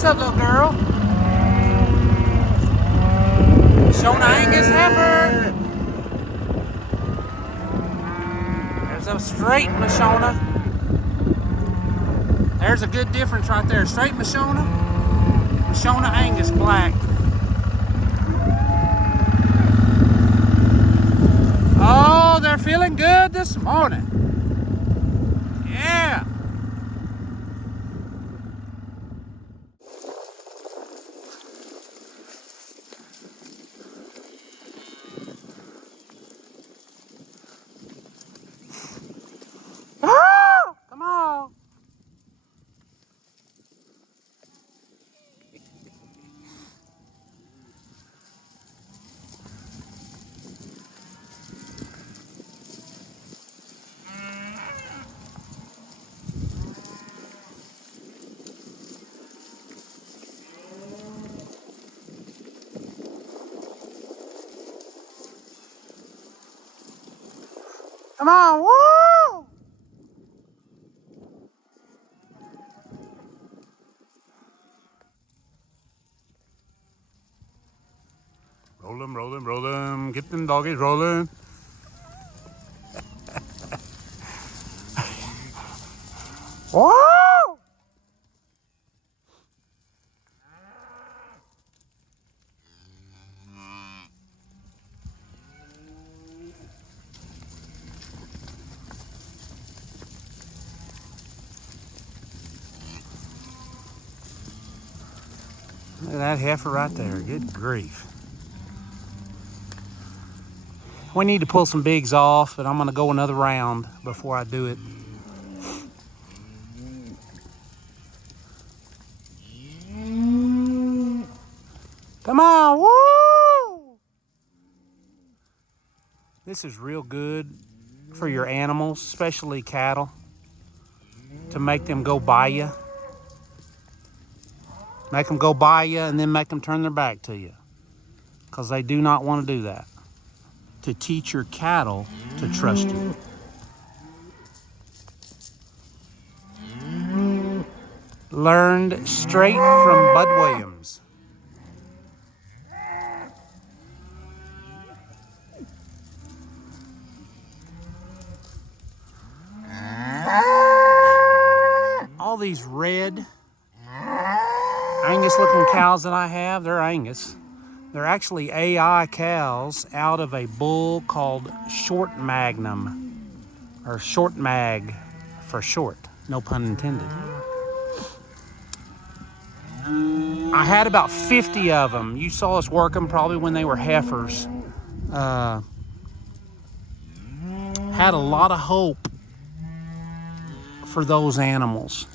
What's up, little girl? Mashona Angus heifer. There's a straight Mashona. There's a good difference right there. Straight Mashona, Mashona Angus black. Oh, they're feeling good this morning. Yeah. Oh, come on. Come on, woo! Roll 'em, roll 'em, roll 'em. Get them doggies rolling. Woo! Look at that heifer right there. Good grief. We need to pull some bigs off, but I'm going to go another round before I do it. Come on, woo! This is real good for your animals, especially cattle, to make them go by you. Make them go by you and then make them turn their back to you, because they do not want to do that. To teach your cattle to trust you. Learned straight from Bud Williams. All these red Angus looking cows that I have, they're Angus. They're actually AI cows out of a bull called Short Magnum, or Short Mag for short, no pun intended. I had about 50 of them. You saw us work them probably when they were heifers. Had a lot of hope for those animals,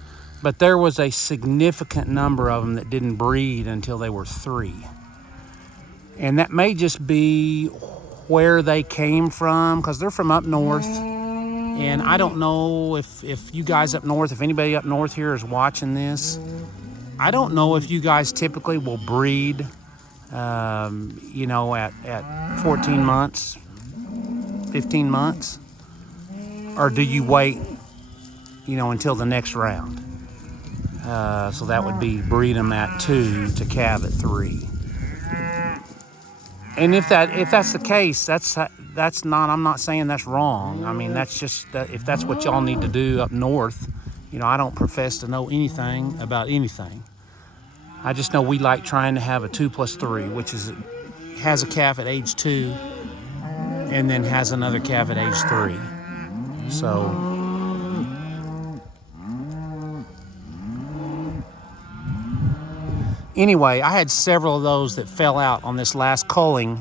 but there was a significant number of them that didn't breed until they were 3. And that may just be where they came from, because they're from up north. And I don't know if you guys up north, if anybody up north here is watching this, I don't know if you guys typically will breed, you know, at 14 months, 15 months, or do you wait, you know, until the next round? So that would be breed them at 2 to calve at 3. And if that's the case, that's not. I'm not saying that's wrong. I mean, that's just if that's what y'all need to do up north. You know, I don't profess to know anything about anything. I just know we like trying to have a 2 plus 3, which is has a calf at age 2, and then has another calf at age 3. So. Anyway, I had several of those that fell out on this last culling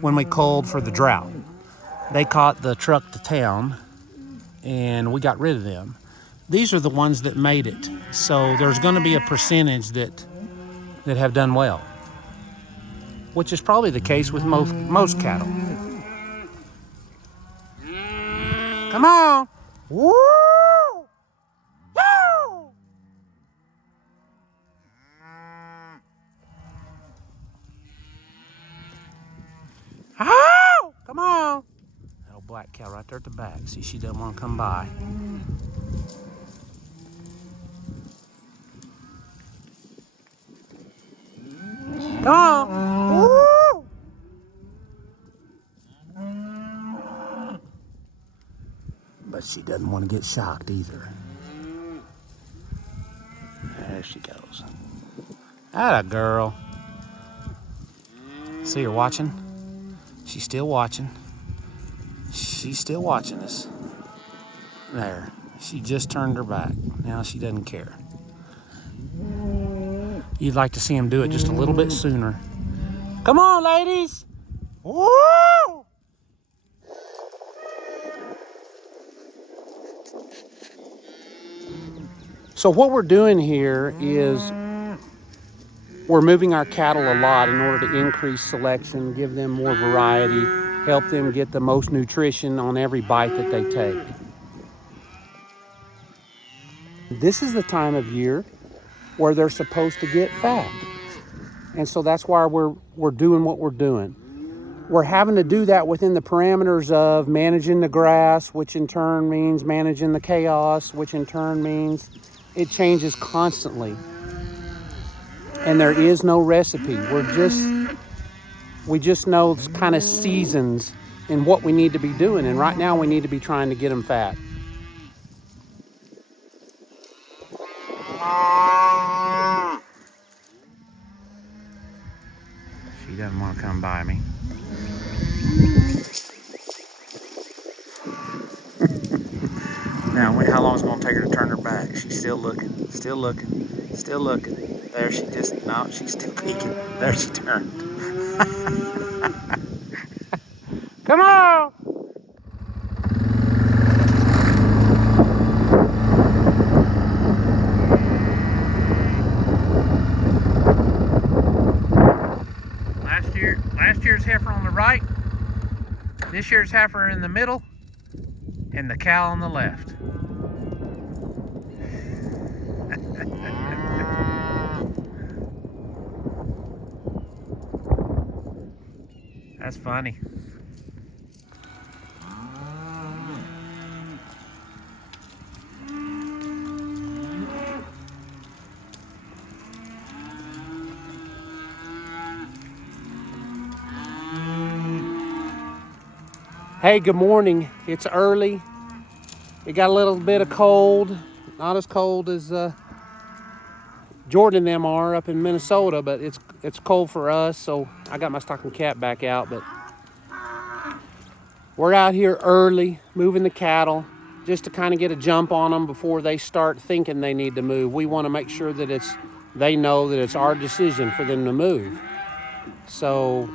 when we culled for the drought. They caught the truck to town, and we got rid of them. These are the ones that made it. So there's going to be a percentage that have done well, which is probably the case with most cattle. Come on. Woo! Woo! Oh, come on. That old black cow right there at the back. See, she doesn't want to come by. Come on. Woo! But she doesn't want to get shocked either. There she goes. Atta girl. See her watching? She's still watching. She's still watching us. There. She just turned her back. Now she doesn't care. You'd like to see him do it just a little bit sooner. Come on, ladies. Woo! So what we're doing here is we're moving our cattle a lot in order to increase selection, give them more variety, help them get the most nutrition on every bite that they take. This is the time of year where they're supposed to get fat. And so that's why we're doing what we're doing. We're having to do that within the parameters of managing the grass, which in turn means managing the chaos, which in turn means it changes constantly. And there is no recipe. We just know kind of seasons and what we need to be doing. And right now we need to be trying to get them fat. She doesn't want to come by me. Now, how long is it going to take her to turn her back? She's still looking, still looking, still looking. There she just, no, she's still peeking. There she turned. Come on! Last year's heifer on the right, this year's heifer in the middle, and the cow on the left. That's funny. Hey, good morning. It's early. It got a little bit of cold. Not as cold as Jordan and them are up in Minnesota, but it's cold for us, so I got my stocking cap back out. But we're out here early, moving the cattle, just to kind of get a jump on them before they start thinking they need to move. We want to make sure that they know that it's our decision for them to move. So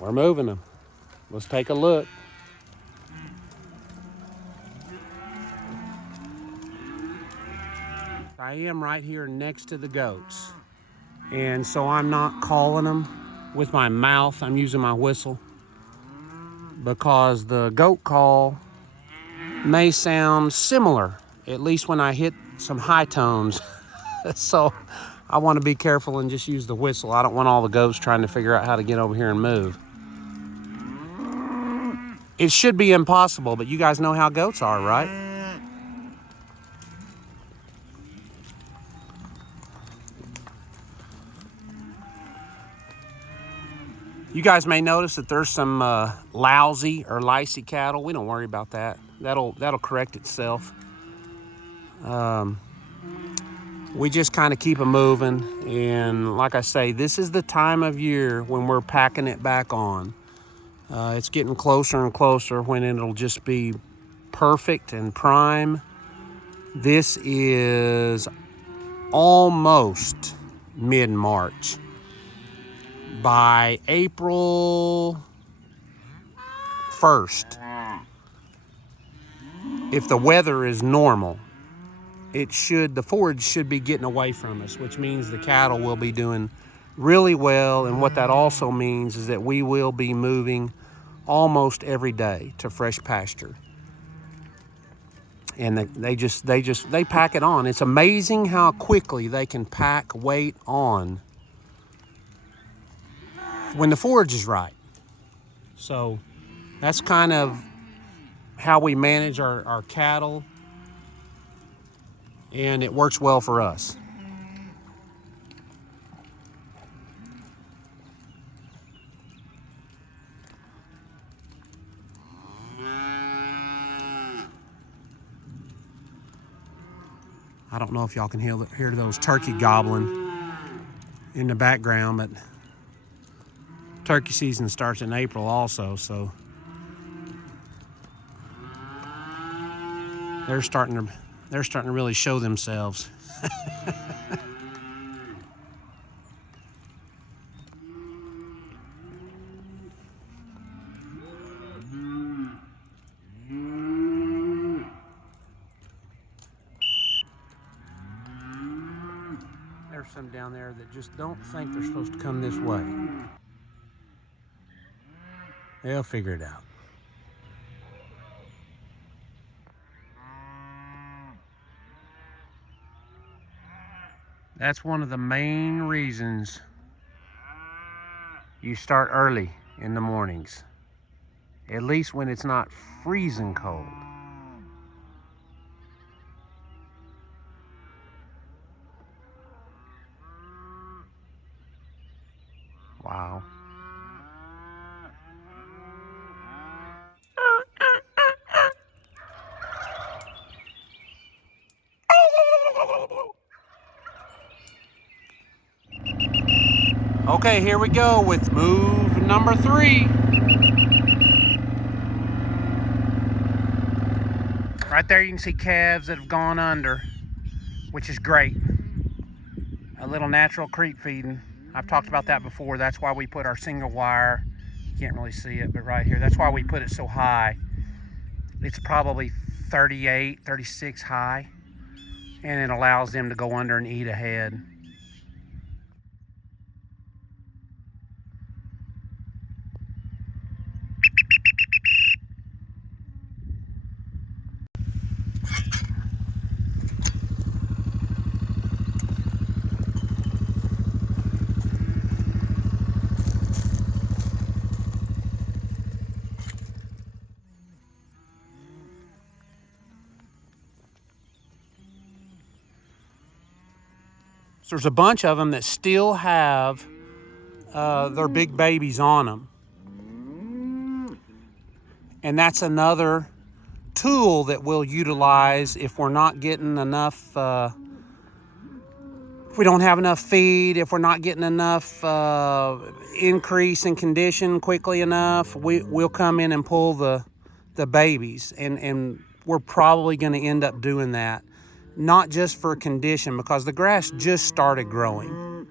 we're moving them. Let's take a look. I am right here next to the goats. And so I'm not calling them with my mouth. I'm using my whistle because the goat call may sound similar, at least when I hit some high tones. So I want to be careful and just use the whistle. I don't want all the goats trying to figure out how to get over here and move. It should be impossible, but you guys know how goats are, right? You guys may notice that there's some lousy or licey cattle. We don't worry about that. That'll correct itself. We just kind of keep them moving. And like I say, this is the time of year when we're packing it back on. It's getting closer and closer when it'll just be perfect and prime. This is almost mid-March. By April 1st, if the weather is normal, the forage should be getting away from us, which means the cattle will be doing really well. And what that also means is that we will be moving almost every day to fresh pasture. And they pack it on. It's amazing how quickly they can pack weight on when the forage is right. So that's kind of how we manage our cattle, and it works well for us. I don't know if y'all can hear those turkey gobbling in the background, but turkey season starts in April also, so they're starting to really show themselves. There's some down there that just don't think they're supposed to come this way. They'll figure it out. That's one of the main reasons you start early in the mornings, at least when it's not freezing cold. Wow. Okay, here we go with move number 3. Right there you can see calves that have gone under, which is great. A little natural creep feeding. I've talked about that before. That's why we put our single wire. You can't really see it, but right here, that's why we put it so high. It's probably 38, 36 high, and it allows them to go under and eat ahead. So there's a bunch of them that still have their big babies on them. And that's another tool that we'll utilize if we're not getting enough, if we don't have enough feed, if we're not getting enough increase in condition quickly enough, we'll come in and pull the babies. And we're probably going to end up doing that. Not just for condition, because the grass just started growing.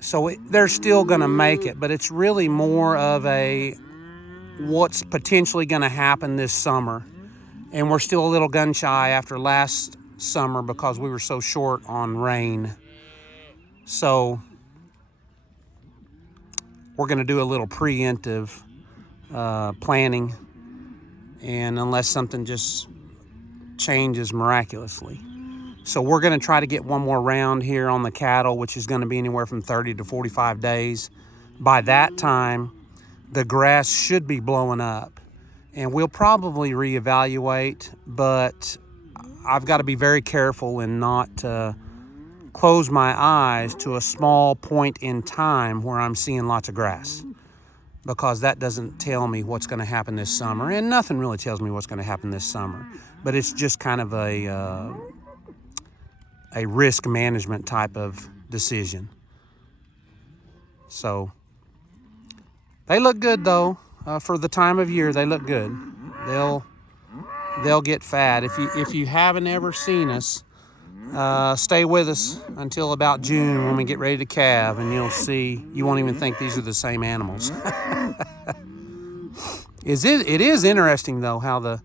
So they're still going to make it, but it's really more of a what's potentially going to happen this summer. And we're still a little gun shy after last summer because we were so short on rain. So we're going to do a little preemptive planning, and unless something just changes miraculously. So we're going to try to get one more round here on the cattle, which is going to be anywhere from 30 to 45 days. By that time, the grass should be blowing up, and we'll probably reevaluate, but I've got to be very careful and not close my eyes to a small point in time where I'm seeing lots of grass, because that doesn't tell me what's going to happen this summer, and nothing really tells me what's going to happen this summer. But it's just kind of a risk management type of decision. So they look good though. For the time of year, they look good. They'll get fat. If you haven't ever seen us, stay with us until about June when we get ready to calve, and you'll see, you won't even think these are the same animals. It is interesting though how the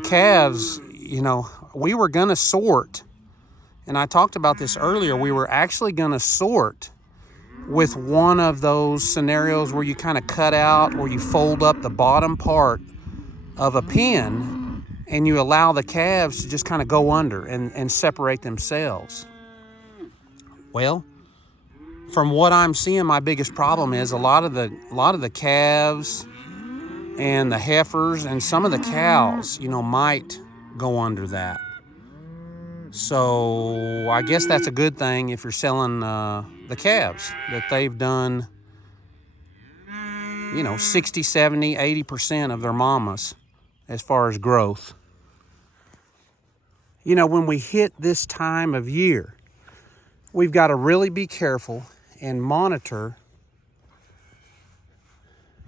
calves, you know, we were gonna sort, and I talked about this earlier, we were actually gonna sort with one of those scenarios where you kind of cut out or you fold up the bottom part of a pen and you allow the calves to just kind of go under and separate themselves. Well, from what I'm seeing, my biggest problem is a lot of the calves and the heifers and some of the cows, you know, might go under that. So I guess that's a good thing if you're selling the calves, that they've done, you know, 60, 70, 80% of their mamas as far as growth. You know, when we hit this time of year, we've got to really be careful and monitor.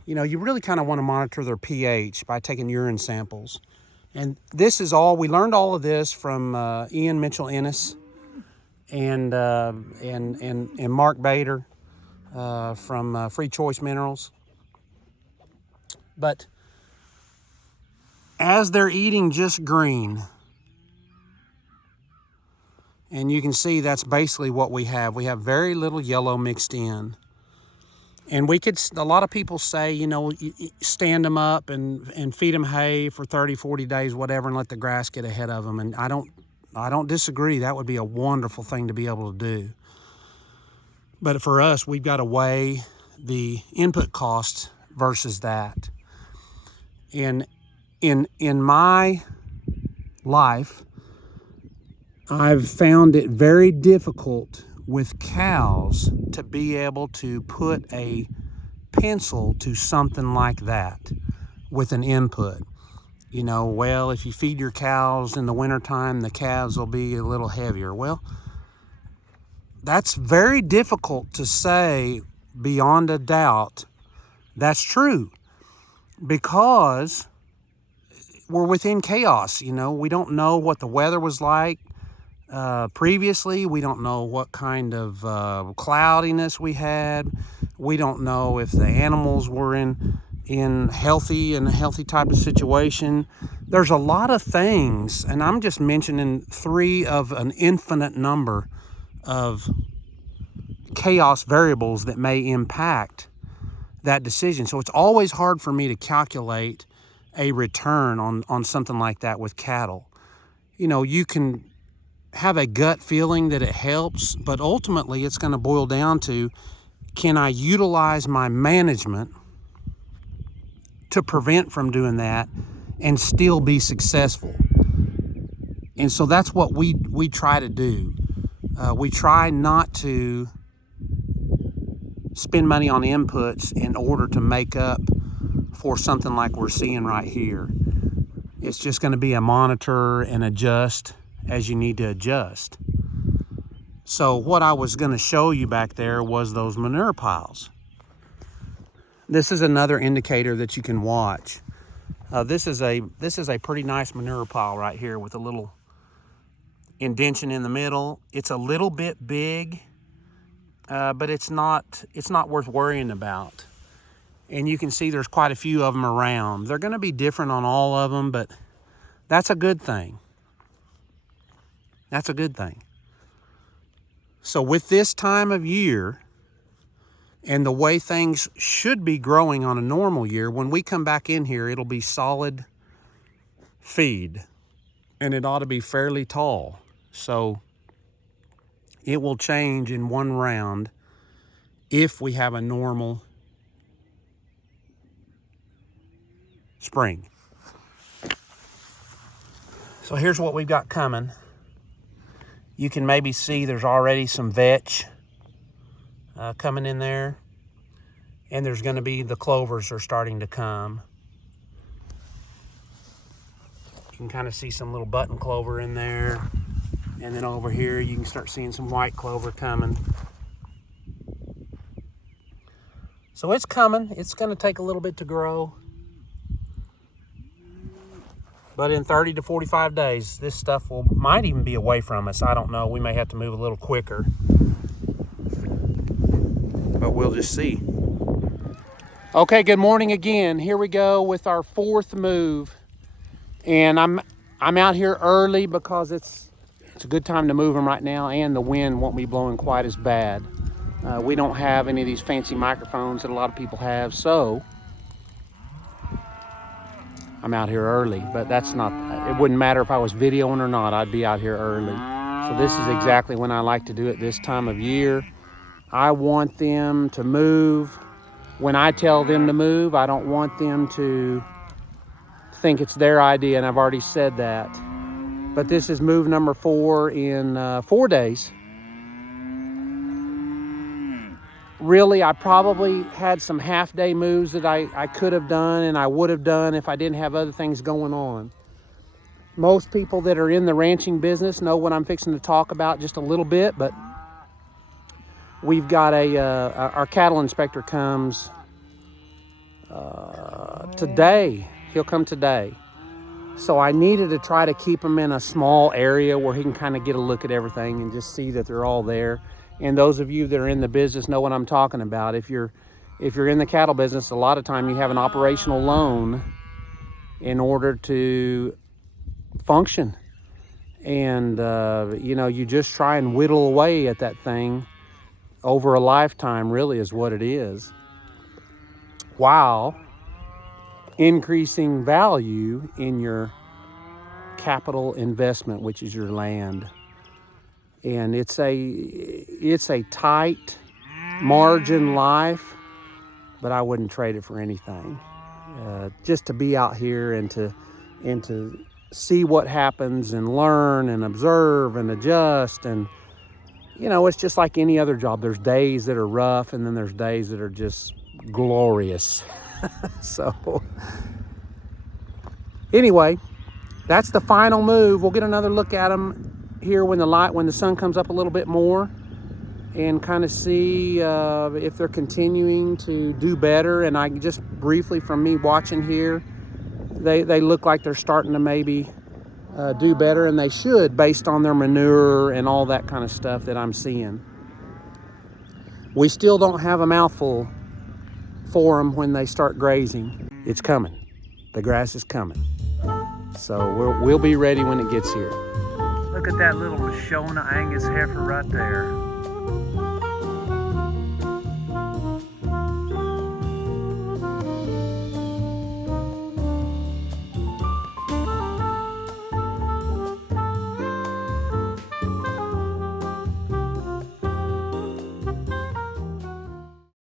You know, you really kind of want to monitor their pH by taking urine samples. And this is all, we learned all of this from Ian Mitchell-Ennis and Mark Bader from Free Choice Minerals. But as they're eating just green, and you can see that's basically what we have. We have very little yellow mixed in. And a lot of people say, you know, stand them up and feed them hay for 30, 40 days, whatever, and let the grass get ahead of them. And I don't disagree. That would be a wonderful thing to be able to do. But for us, we've got to weigh the input costs versus that. And in my life, I've found it very difficult with cows to be able to put a pencil to something like that with an input. You know, well, if you feed your cows in the wintertime, the calves will be a little heavier. Well, that's very difficult to say beyond a doubt. That's true, because we're within chaos. You know, we don't know what the weather was like previously. We don't know what kind of cloudiness we had. We don't know if the animals were in a healthy type of situation. There's a lot of things, and I'm just mentioning 3 of an infinite number of chaos variables that may impact that decision. So it's always hard for me to calculate a return on something like that with cattle. You know, you can have a gut feeling that it helps, but ultimately it's going to boil down to, can I utilize my management to prevent from doing that and still be successful? And so that's what we try to do. We try not to spend money on inputs in order to make up for something like we're seeing right here. It's just going to be a monitor and adjust as you need to adjust. So what I was going to show you back there was those manure piles. This is another indicator that you can watch. This is a pretty nice manure pile right here with a little indentation in the middle. It's a little bit big, but it's not worth worrying about. And you can see there's quite a few of them around. They're going to be different on all of them, but that's a good thing. That's a good thing. So with this time of year and the way things should be growing on a normal year, when we come back in here, it'll be solid feed, and it ought to be fairly tall. So it will change in one round if we have a normal spring. So here's what we've got coming. You can maybe see there's already some vetch coming in there. And there's going to be, the clovers are starting to come. You can kind of see some little button clover in there. And then over here you can start seeing some white clover coming. So it's coming. It's going to take a little bit to grow. But in 30 to 45 days, this stuff might even be away from us. I don't know. We may have to move a little quicker. But we'll just see. Okay, good morning again. Here we go with our 4th move. And I'm out here early because it's a good time to move them right now, and the wind won't be blowing quite as bad. We don't have any of these fancy microphones that a lot of people have, so I'm out here early. But that's not, it wouldn't matter if I was videoing or not, I'd be out here early. So this is exactly when I like to do it this time of year. I want them to move. When I tell them to move, I don't want them to think it's their idea, and I've already said that. But this is move number 4 in 4 days. Really, I probably had some half-day moves that I could have done and I would have done if I didn't have other things going on. Most people that are in the ranching business know what I'm fixing to talk about just a little bit, but we've got our cattle inspector comes today. He'll come today. So I needed to try to keep him in a small area where he can kind of get a look at everything and just see that they're all there. And those of you that are in the business know what I'm talking about. If you're in the cattle business, a lot of time you have an operational loan in order to function. And, you just try and whittle away at that thing over a lifetime, really, is what it is, while increasing value in your capital investment, which is your land. And it's a tight margin life, but I wouldn't trade it for anything. Just to be out here and to see what happens and learn and observe and adjust. And it's just like any other job. There's days that are rough, and then there's days that are just glorious. So anyway, that's the final move. We'll get another look at them here when the sun comes up a little bit more, and kind of see if they're continuing to do better. And I just briefly, from me watching here, they look like they're starting to maybe do better, and they should, based on their manure and all that kind of stuff that I'm seeing. We still don't have a mouthful for them when they start grazing. It's coming. The grass is coming. So we'll be ready when it gets here. Look at that little Mashona Angus heifer right there.